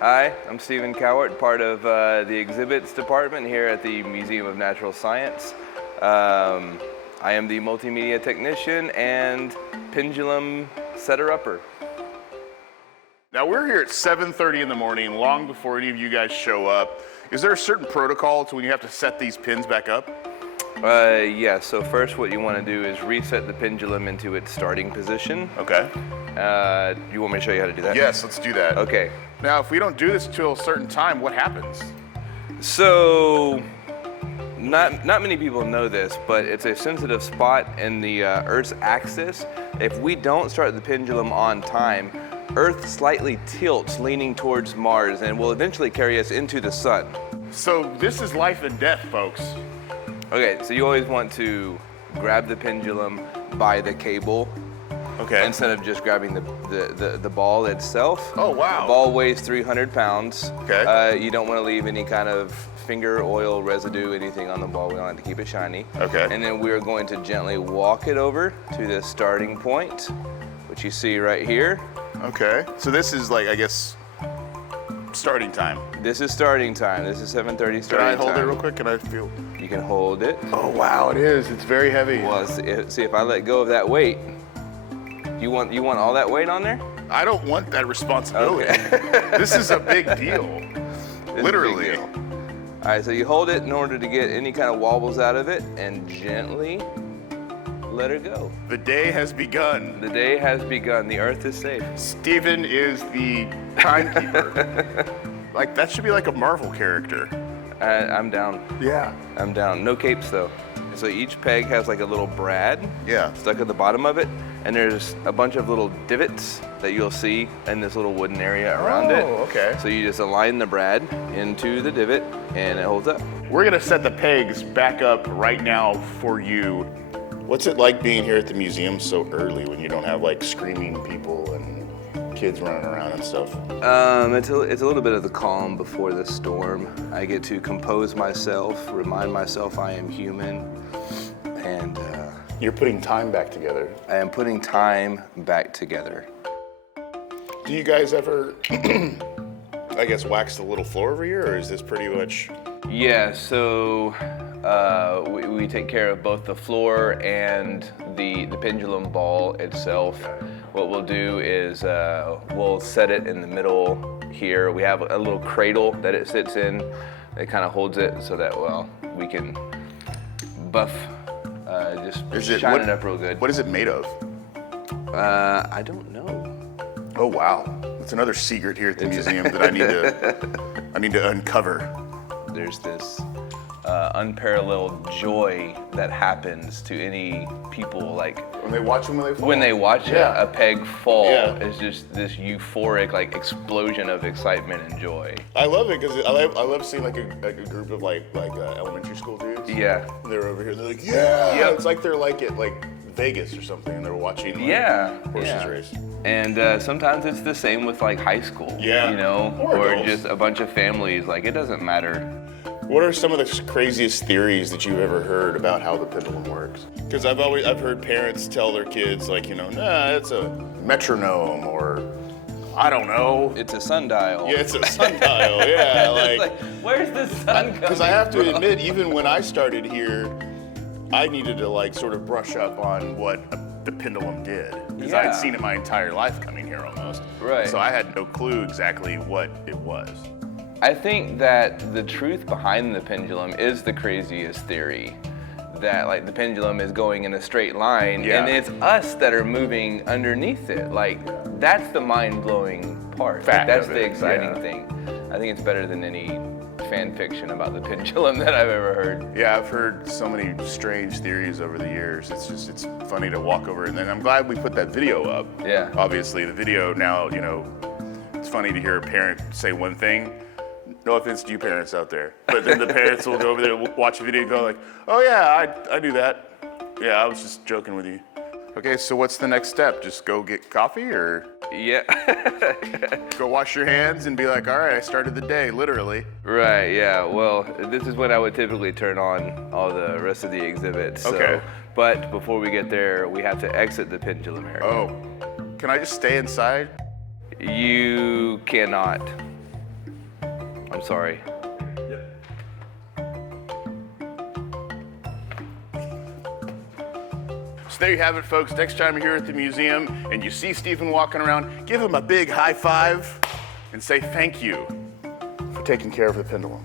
Hi, I'm Stephen Cowart, part of the exhibits department here at the Museum of Natural Science. I am the multimedia technician and pendulum setter-upper. Now we're here at 7:30 in the morning, long before any of you guys show up. Is there a certain protocol to when you have to set these pins back up? Yeah, so first what you want to do is reset the pendulum into its starting position. Okay. You want me to show you how to do that? Yes, let's do that. Okay. Now, if we don't do this till a certain time, what happens? So, not many people know this, but it's a sensitive spot in the Earth's axis. If we don't start the pendulum on time, Earth slightly tilts, leaning towards Mars, and will eventually carry us into the sun. So this is life and death, folks. Okay, so you always want to grab the pendulum by the cable. Okay. Instead of just grabbing the ball itself. Oh, wow. The ball weighs 300 pounds. Okay. You don't want to leave any kind of finger oil residue, anything on the ball. We want it to keep it shiny. Okay. And then we're going to gently walk it over to the starting point, which you see right here. Okay. So this is like, I guess, starting time. This is starting time. This is 7:30 starting time. Can I hold it real quick? Can I feel? You can hold it. Oh, wow, it is. It's very heavy. Well, see if I let go of that weight. You want all that weight on there? I don't want that responsibility. Okay. This is a big deal. Literally. All right, so you hold it in order to get any kind of wobbles out of it and gently let her go. The day has begun. The day has begun. The Earth is safe. Stephen is the timekeeper. Like, that should be like a Marvel character. I'm down. Yeah. I'm down. No capes though. So each peg has like a little brad stuck at the bottom of it, and there's a bunch of little divots that you'll see in this little wooden area around it. Oh, okay. So you just align the brad into the divot and it holds up. We're gonna set the pegs back up right now for you. What's it like being here at the museum so early when you don't have like screaming people and kids running around and stuff? It's a little bit of the calm before the storm. I get to compose myself, remind myself I am human, and You're putting time back together. I am putting time back together. Do you guys ever, I guess, wax the little floor over here, or is this pretty much? Yeah, so we take care of both the floor and the pendulum ball itself. What we'll do is we'll set it in the middle here. We have a little cradle that it sits in. It kind of holds it so that, well, we can buff, shine it up real good. What is it made of? I don't know. Oh, wow. That's another secret here at the museum that I need to uncover. There's this unparalleled joy that happens to any people, like When they watch them when they fall? when they watch Yeah. a peg fall. Yeah. It's just this euphoric like explosion of excitement and joy. I love it because I love seeing like a group of like elementary school dudes. Yeah. They're over here. They're like, yeah. Yep. It's like they're like at like Vegas or something, and they're watching like, Yeah. horses yeah. race. And sometimes it's the same with like high school. Yeah. You know, Or or adults. just a bunch of families. Like it doesn't matter. What are some of the craziest theories that you've ever heard about how the pendulum works? Because I've heard parents tell their kids like, nah, it's a metronome, or I don't know. It's a sundial. Yeah, it's a sundial. Yeah, It's like, where's the sun coming because I have to from? admit, even when I started here, I needed to like sort of brush up on what the pendulum did, because I had Yeah. seen it my entire life coming here almost. Right. So I had no clue exactly what it was. I think that the truth behind the pendulum is the craziest theory. That like the pendulum is going in a straight line, Yeah. and it's us that are moving underneath it. Like that's the mind-blowing part. Fact That's of the it, exciting yeah. thing. I think it's better than any fan fiction about the pendulum that I've ever heard. Yeah, I've heard so many strange theories over the years. It's funny to walk over, and then I'm glad we put that video up. Yeah. Obviously, the video now, it's funny to hear a parent say one thing. No offense to you parents out there, but then the parents will go over there, watch a video, and go like, "Oh yeah, I do that. Yeah, I was just joking with you." Okay, so what's the next step? Just go get coffee, or Yeah. go wash your hands and be like, "All right, I started the day," literally. Right, yeah. Well, this is when I would typically turn on all the rest of the exhibits. So, Okay. But before we get there, we have to exit the pendulum area. Oh, can I just stay inside? You cannot. I'm sorry. So there you have it, folks. Next time you're here at the museum and you see Stephen walking around, give him a big high five and say thank you for taking care of the pendulum.